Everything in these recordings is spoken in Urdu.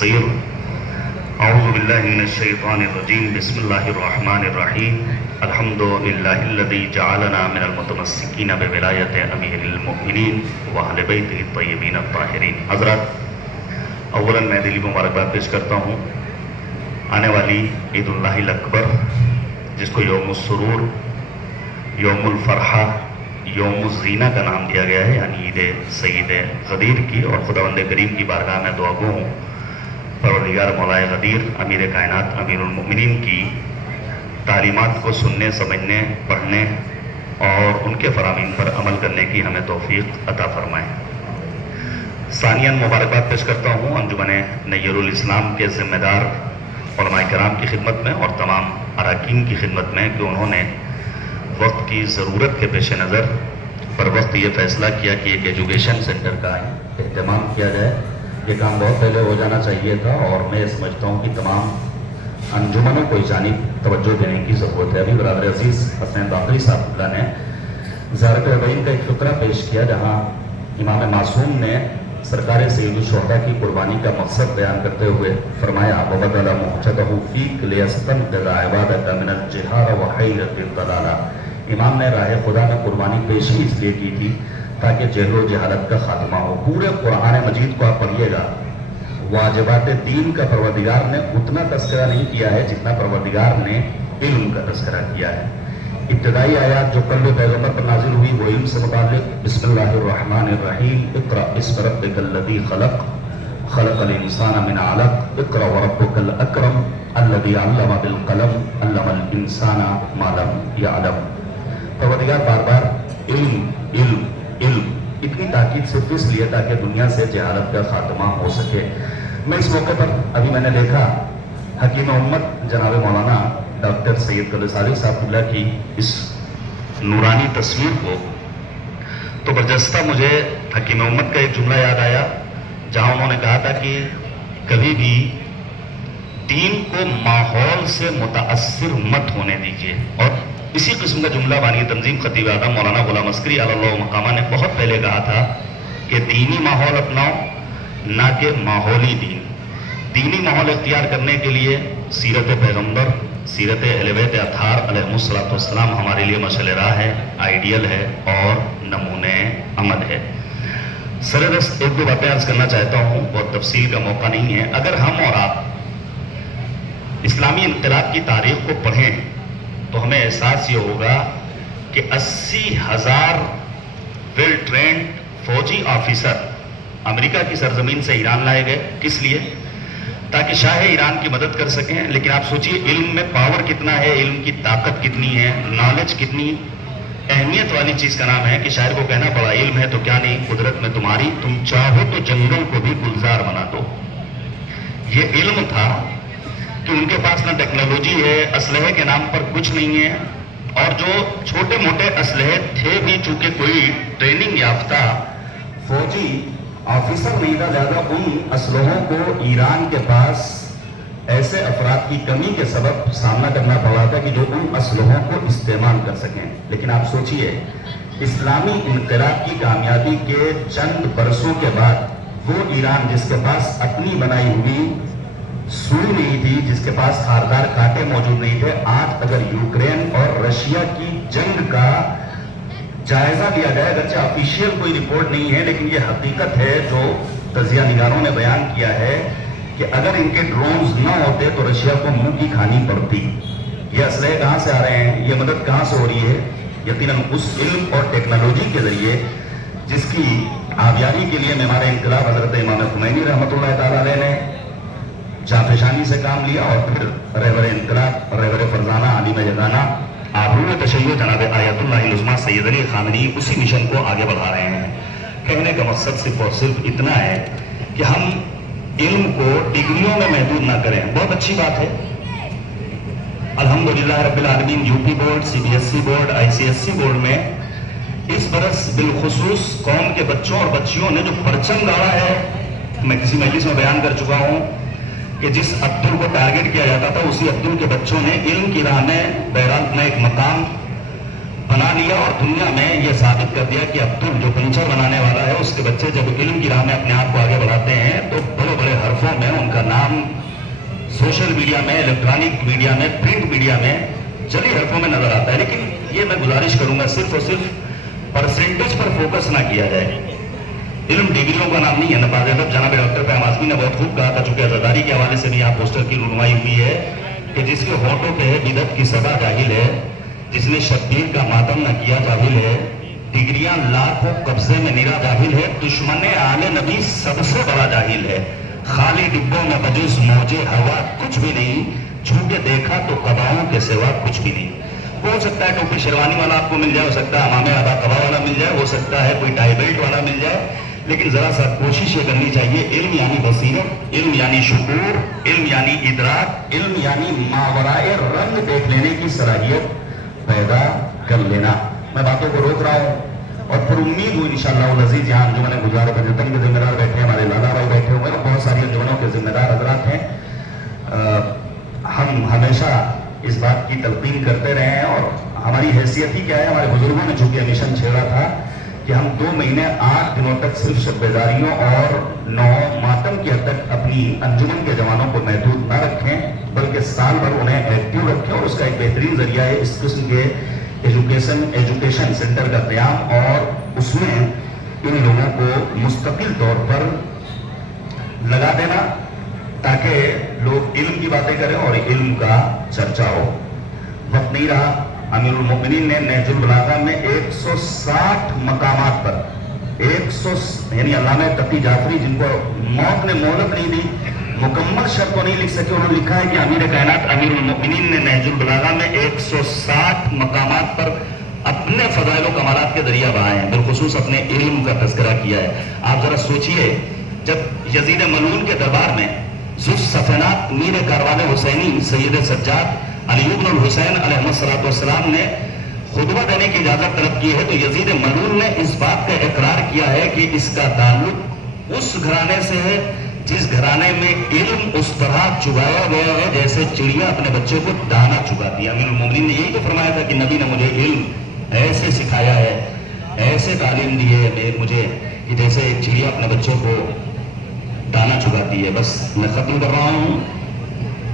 التقصير. أعوذ بالله من الشيطان الرجيم. بسم الله الرحمن الرحيم. الحمد لله الذي جعلنا من المتمسكين بولاية أمير المؤمنين وأهل بيته الطيبين الطاهرين. حضرات، اولا میں دلی مبارکباد پیش کرتا ہوں آنے والی عید اللہ الاکبر، جس کو یوم السرور، یوم الفرحہ، یوم الزینہ کا نام دیا گیا ہے، یعنی عید سید غدیر کی. اور خداوند کریم کی بارگاہ میں دعا گو ہوں پروردگار مولائے غدیر امیر کائنات امیر المؤمنین کی تعلیمات کو سننے، سمجھنے، پڑھنے اور ان کے فرامین پر عمل کرنے کی ہمیں توفیق عطا فرمائے. ثانیاً مبارکباد پیش کرتا ہوں انجمن نیر الاسلام کے ذمہ دار علماء کرام کی خدمت میں اور تمام اراکین کی خدمت میں کہ انہوں نے وقت کی ضرورت کے پیش نظر پر وقت یہ فیصلہ کیا کہ ایک ایجوکیشن سینٹر کا اہتمام کیا جائے. یہ کام بہت پہلے ہو جانا چاہیے تھا اور میں سمجھتا ہوں کہ تمام انجمنوں کو اس جانب توجہ دینے کی ضرورت ہے. ابھی برادر عزیز حسین باقری صاحب اللہ نے زیارت اربعین کا ایک فقرہ پیش کیا جہاں امام معصوم نے سرکار سید الشہداء کی قربانی کا مقصد بیان کرتے ہوئے فرمایا وَبَدَلَ مُحْجَدَهُ فِيكَ لِيَسْتَنْقِذَ عِبَادَكَ مِنَ الْجِهَارِ وَحَيْرَةِ الضَّلَالَةِ. امام نے راہ خدا میں قربانی پیش ہی اس لیے کی تھی تاکہ جہل و جہالت کا خاتمہ ہو. پورے قرآن مجید کو آپ پڑھیے گا، واجبات دین کا پروردگار نے اتنا تذکرہ نہیں کیا ہے جتنا پروردگار نے علم کا تذکرہ کیا ہے. ابتدائی آیات جو کل پیغمبر پر نازل ہوئی وہ علم سے متعلق. بسم اللہ الرحمن الرحیم. اقرأ باسم ربک الذی خلق خلق الانسان من علق اقرأ وربک الاکرم الذی علم بالقلم علم الانسان ما لم یعلم. پروردگار بار بار علم علم علم اتنی تاکید صرف اس لیے تاکہ دنیا سے جہالت کا خاتمہ ہو سکے. میں اس موقع پر ابھی میں نے دیکھا حکیم امت جناب مولانا ڈاکٹر سید قادر صالح صاحب اللہ کی اس نورانی تصویر کو تو برجستہ مجھے حکیم امت کا ایک جملہ یاد آیا جہاں انہوں نے کہا تھا کہ کبھی بھی دین کو ماحول سے متاثر مت ہونے دیجیے. اور اسی قسم کا جملہ بانی تنظیم خطیب اعظم مولانا غلام عسکری علی اللہ مقامہ نے بہت پہلے کہا تھا کہ دینی ماحول اپناؤ نہ کہ ماحولی دین. دینی ماحول اختیار کرنے کے لیے سیرت پیغمبر، سیرت اہل بیت اطہار علیہ السلام ہمارے لیے مشعل راہ ہے، آئیڈیل ہے اور نمونہ عمل ہے. سردست ایک دو باتیں عرض کرنا چاہتا ہوں، بہت تفصیل کا موقع نہیں ہے. اگر ہم اور آپ اسلامی انقلاب کی تاریخ کو پڑھیں تو ہمیں احساس یہ ہوگا کہ 80,000 ویل ٹرینڈ فوجی آفیسر امریکہ کی سرزمین سے ایران لائے گئے. کس لیے؟ تاکہ شاہ ایران کی مدد کر سکیں. لیکن آپ سوچئے علم میں پاور کتنا ہے، علم کی طاقت کتنی ہے، نالج کتنی اہمیت والی چیز کا نام ہے کہ شاعر کو کہنا پڑا علم ہے تو کیا نہیں قدرت میں تمہاری، تم چاہو تو جنگل کو بھی گلزار بنا دو. یہ علم تھا کہ ان کے پاس نہ ٹیکنالوجی ہے، اسلحے کے نام پر کچھ نہیں ہے، اور جو چھوٹے موٹے اسلحے تھے بھی چونکہ کوئی ٹریننگ یافتہ فوجی آفیسر نہیں تھا، لہذا ان اسلحوں کو ایران کے پاس ایسے افراد کی کمی کے سبب سامنا کرنا پڑا تھا کہ جو ان اسلحوں کو استعمال کر سکیں. لیکن آپ سوچئے اسلامی انقلاب کی کامیابی کے چند برسوں کے بعد وہ ایران جس کے پاس اپنی بنائی ہوئی سوئی نہیں تھی، جس کے پاس خاردار کانٹے موجود نہیں تھے، آج اگر یوکرین اور رشیا کی جنگ کا جائزہ لیا جائے، اگرچہ آفیشیل کوئی رپورٹ نہیں ہے لیکن یہ حقیقت ہے جو تجزیہ نگاروں نے بیان کیا ہے کہ اگر ان کے ڈرونز نہ ہوتے تو رشیا کو منہ کی کھانی پڑتی. یہ اسلحے کہاں سے آ رہے ہیں، یہ مدد کہاں سے ہو رہی ہے؟ یقیناً اس علم اور ٹیکنالوجی کے ذریعے جس کی آبیاری کے لیے معمار انقلاب حضرت امام خمینی رحمۃ اللہ تعالی علیہ نے جانفشانی سے کام لیا اور پھر رہبر انقلاب، رہبر فرزانہ، عالم یگانہ، آبرو تشیع جناب آیت اللہ العظمیٰ سید علی خامنئی اسی مشن کو آگے بڑھا رہے ہیں. کہنے کا مقصد صرف اور صرف اتنا ہے کہ ہم علم کو ڈگریوں میں محدود نہ کریں. بہت اچھی بات ہے، الحمدللہ رب العالمین U P board, C B S E board, I C S E board میں اس برس بالخصوص قوم کے بچوں اور بچیوں نے جو پرچم گاڑا ہے، میں کسی مجلس میں بیان کر چکا ہوں کہ جس عبدل کو ٹارگٹ کیا جاتا تھا اسی عبدل کے بچوں نے علم کی راہ میں بہرحال اپنا ایک مقام بنا لیا اور دنیا میں یہ ثابت کر دیا کہ عبدل جو پنچر بنانے والا ہے اس کے بچے جب علم کی راہ میں اپنے آپ کو آگے بڑھاتے ہیں تو بڑے بڑے حرفوں میں ان کا نام سوشل میڈیا میں، الیکٹرانک میڈیا میں، پرنٹ میڈیا میں جلی حرفوں میں نظر آتا ہے. لیکن یہ میں گزارش کروں گا صرف اور صرف پرسنٹیج پر فوکس نہ کیا جائے. علم ڈگریوں کا نام نہیں ہے. نباتِ جناب ڈاکٹر پیام اعظمی نے بہت خوب کہا تھا، چونکہ عزاداری کے حوالے سے بھی یہاں پوسٹر کی رونمائی ہوئی ہے کہ جس کے ہونٹوں پہ ہے بدعت کی صدا جاہل ہے، جس نے شبیر کا ماتم نہ کیا جاہل ہے، ڈگریاں لاکھوں قبضے میں نرا جاہل ہے، دشمن آل نبی سب سے بڑا جاہل ہے، خالی ڈبوں میں بجز موجے ہوا کچھ بھی نہیں، چھو کے دیکھا تو قباؤں کے سوا کچھ بھی نہیں. ہو سکتا ہے ٹوپی شیروانی والا آپ کو مل جائے، ہو سکتا ہے امامِ ادا قبا والا مل جائے، ہو سکتا ہے کوئی ٹائی بیلٹ والا مل جائے، لیکن ذرا سا کوشش یہ کرنی چاہیے. علم یعنی بصیرت، علم یعنی شعور، علم یعنی ادراک، علم یعنی ماورائے رنگ دیکھ لینے کی صلاحیت پیدا کر لینا. میں باتوں کو روک رہا ہوں اور پھر امید ہوں انشاءاللہ العزیز یہاں انجمن گلزار پنجتن کے ذمہ دار بیٹھے ہیں، ہمارے لالا بھائی بیٹھے ہوئے ہیں، بہت ساری انجمنوں کے ذمہ دار حضرات ہیں. ہم ہمیشہ اس بات کی تلقین کرتے رہے ہیں اور ہماری حیثیت ہی کیا ہے، ہمارے بزرگوں نے چونکہ مشن چھیڑا تھا کہ ہم 2 مہینے 8 دنوں تک صرف شب بیداریوں اور 9 ماتم کی حد تک اپنی انجمن کے جوانوں کو محدود نہ رکھیں، بلکہ سال بھر انہیں ایکٹیو رکھیں. اور اس کا ایک بہترین ذریعہ ہے اس قسم کے ایجوکیشن سینٹر کا قیام، اور اس میں ان لوگوں کو مستقل طور پر لگا دینا تاکہ لوگ علم کی باتیں کریں اور علم کا چرچا ہو. وقت نہیں رہا. امیر المؤمنین نے نہج البلاغہ میں 160 مقامات پر یعنی علامہ تقی جعفری جن کو موت نے مہلت نہیں دی، مکمل شرط کو نہیں لکھ سکے، انہوں نے لکھا ہے کہ امیر کائنات امیر المؤمنین نے نہج البلاغہ میں 160 مقامات پر اپنے فضائل و کمالات کے ذریعہ بہائے ہیں، بالخصوص اپنے علم کا تذکرہ کیا ہے. آپ ذرا سوچئے، جب یزید ملعون کے دربار میں ذوالص صفینات میر کاروان حسینی سید سجاد علی بن الحسین علیہ السلام نے خطبہ دینے کی اجازت طلب کی ہے تو یزید ملعون نے اس بات کا اقرار کیا ہے کہ اس کا تعلق اس گھرانے سے ہے جس گھرانے میں علم اس طرح چگایا گیا ہے جیسے چڑیا اپنے بچے کو دانا چگاتی ہے. امیر المومنین نے یہی تو فرمایا تھا کہ نبی نے مجھے علم ایسے سکھایا ہے، ایسے تعلیم دی ہے مجھے کہ جیسے ایک چڑیا اپنے بچوں کو دانا چگاتی ہے. بس میں ختم کر رہا ہوں.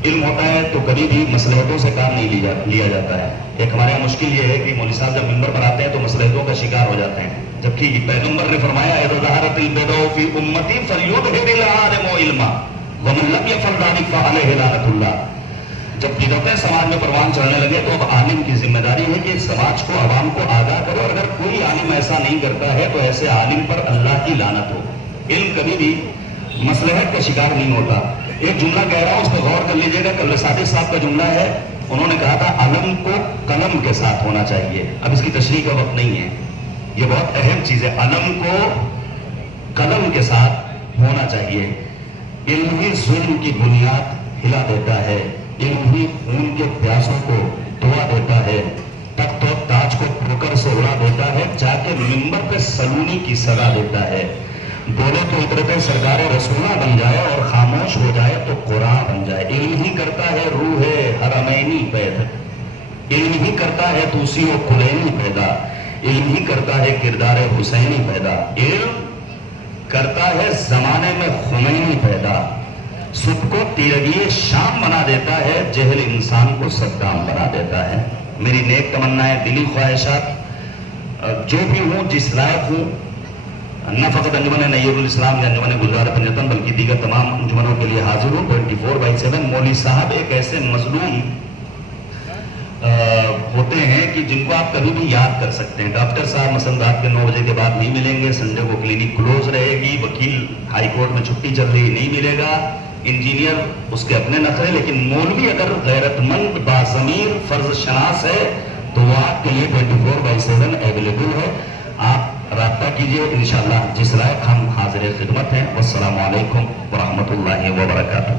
علم ہوتا ہے تو کبھی بھی مصلحتوں سے کام نہیں لیا جاتا ہے. ایک ہمارے یہاں مشکل یہ ہے کہ مولوی صاحب جب منبر پر آتے ہیں تو مصلحتوں کا شکار ہو جاتے ہیں، جبکہ پیغمبر نے فرمایا اذا ظہرت البدع فی امتی فلیظہر العالم علما ومن لم یفعل ذلک فعلیہ لعنۃ اللہ. جب بدعتیں سماج میں پروان چڑھنے لگے تو اب عالم کی ذمہ داری ہے کہ سماج کو، عوام کو آگاہ کرو. اگر کوئی عالم ایسا نہیں کرتا ہے تو ایسے عالم پر اللہ کی لعنت ہو. علم کبھی بھی مصلحت کا شکار نہیں ہوتا. ایک جملہ کہہ رہا ہوں، اس پہ غور کر لیجیے گا. کل صادق صاحب کا جملہ ہے، انہوں نے کہا تھا علم کو قلم کے ساتھ ہونا چاہیے. اب اس کی تشریح کا وقت نہیں ہے، یہ بہت اہم چیز ہے. علم کو قلم کے ساتھ ہونا چاہیے. علم ہی ظلم کی بنیاد ہلا دیتا ہے، علم ہی خون کے پیاسوں کو دعا دیتا ہے، تخت و تاج کو ٹھوکر سے اڑا دیتا ہے، جا کے ممبر پہ سلونی کی سزا دیتا ہے. بولے تو حضرت سرکار رسولہ بن جائے اور خاموش ہو جائے تو قرآن بن جائے. علم ہی کرتا ہے روح حرمینی پیدا، علم ہی کرتا ہے توسی و کلینی پیدا، علم ہی کرتا ہے کردار حسینی پیدا، علم کرتا ہے زمانے میں خمینی پیدا. صبح کو تیرگی شام بنا دیتا ہے، جہل انسان کو صدام بنا دیتا ہے. میری نیک تمنائیں، دلی خواہشات جو بھی ہوں، جس لائق ہوں، نہ فقط انجمن نیر الاسلام یا انجمن گلزار پنجتن بلکہ دیگر تمام انجمنوں کے لیے حاضر ہوں 24/7. مولوی صاحب ایک ایسے مظلوم ہوتے ہیں کہ جن کو آپ کبھی بھی یاد کر سکتے ہیں. ڈاکٹر صاحب مثلا رات کے 9 بجے کے بعد نہیں ملیں گے، سنڈے کو کلینک کلوز رہے گی، وکیل ہائی کورٹ میں چھٹی چل رہی نہیں ملے گا، انجینئر اس کے اپنے نخرے. لیکن مولوی اگر غیرت مند، باضمیر، فرض شناس ہے تو وہ آپ کے لیے 24/7 اویلیبل ہے. آپ رابطہ کیجئے، انشاءاللہ جس لائق ہم حاضر خدمت ہیں. والسلام علیکم ورحمۃ اللہ وبرکاتہ.